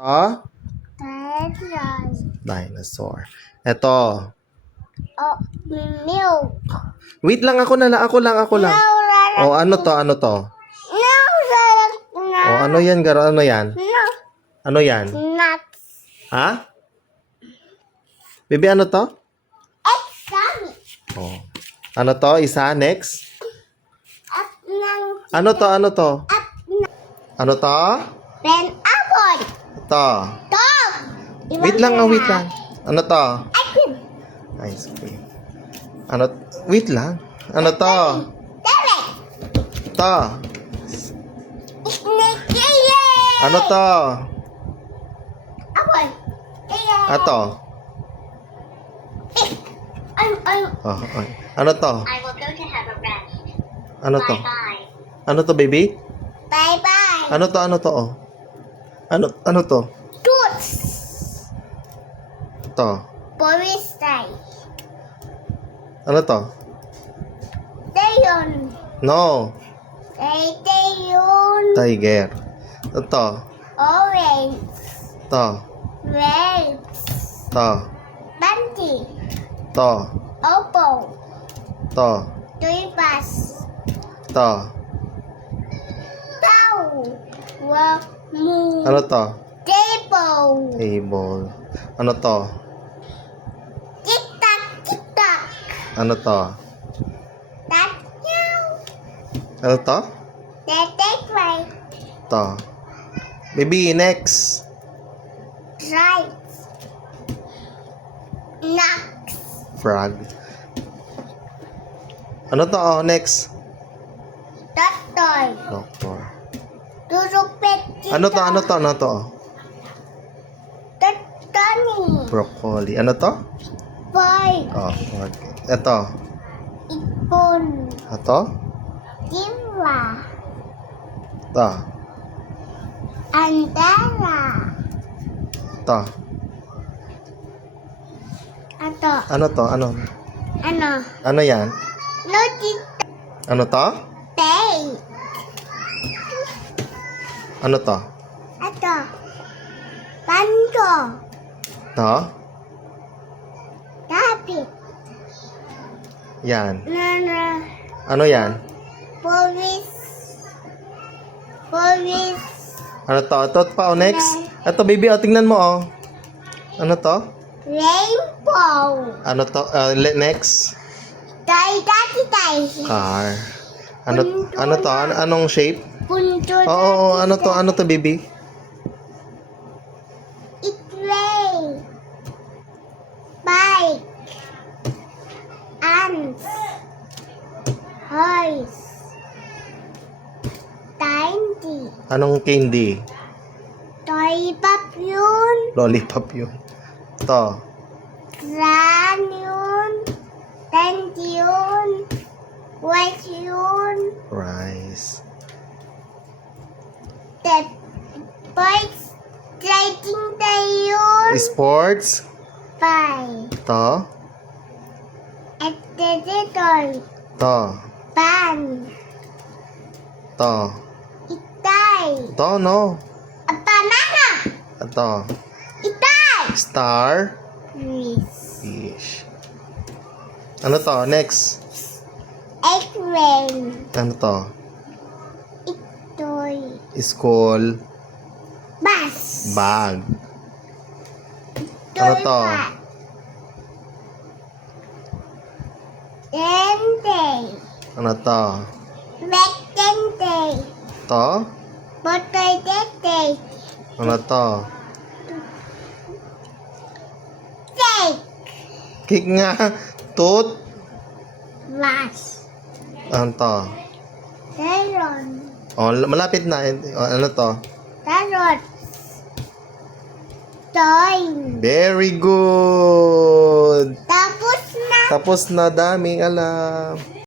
Ah? Dinosaur. Dinosaur. Ito. Oh, milk. Wait lang, ako lang. Oh, ano to? No, Oh, ano yan, Garo? Ano yan? no, Ano yan? nuts. Ha? Baby, ano to? Exam. Oh. Ano to? Isa, next. At ng Ano to? Ano to? Ano to? apple. Ito. Dog. Wait lang. Ano to? Ice cream. Ice cream. Ano? Wait lang. Ano to? David. To. Snake. Ano to? Apple. Ato. Ay. Oh, oh. Ano to? I will go to have a rest. Ano to? Bye-bye. Ano to, baby? Bye-bye. Ano to? Oh. Ano to? Toots. To. Borisay. Ano to? Dayon. No. Dayon. Tiger. Ito. Orange. To. Red. To. Banty. To. Opal. To. Tuibas. To. Pau. Wamu. Ano to? Table. Table. Ano to? Tik-tak, tik-tak. Ano to? Tatyaw. Ano to? Tetekway. To. Baby, next. Right. Knock. Frog. Ano to? Oh, next. Totoy. Doctor. Turupet. Ano to? Totoni. Broccoli. Ano to? Boy. Oh, okay. Ito. Ipon. Ito? Diwa. Ito. Andara. Ito. Ato. Ano to? Ano? Ano? Ano yan? Notita. Ano to? Tay. Ano to? Ato. Panto. To? Tapit. Yan. Nana. Ano yan? Boris. Ano to? Ito pa, oh, next. Ito, baby, oh, tingnan mo, oh. Ano to? Rainbow. Ano to? Next. Tay. Car. Ano to? Anong shape? Punto. Oo, ano to, baby? Itlay. Bike. Ants. Horse. Tiny. Anong candy? Toy pop yun. Lollipop yun. To. Run yun. Tent yun. White yun. Rice. The boys trading tayo yun. Sports. Bye. To. At the toy. To. Pan. To. Itay. To, no. A banana. Ito. Itay. Star. Fish. Fish. Ano to? Next. Egg rain. Ano to? Itoy. School. Bus. Bag. Ano to? Dente. Ano to? Rectente. To? Botoy dente. Ano to? Cake. Cake nga. Tooth. Bus. Ano to? Taron. Oh, malapit na. Oh, ano to? Tarot. Toy. Very good. Tapos na. Tapos na, daming alam.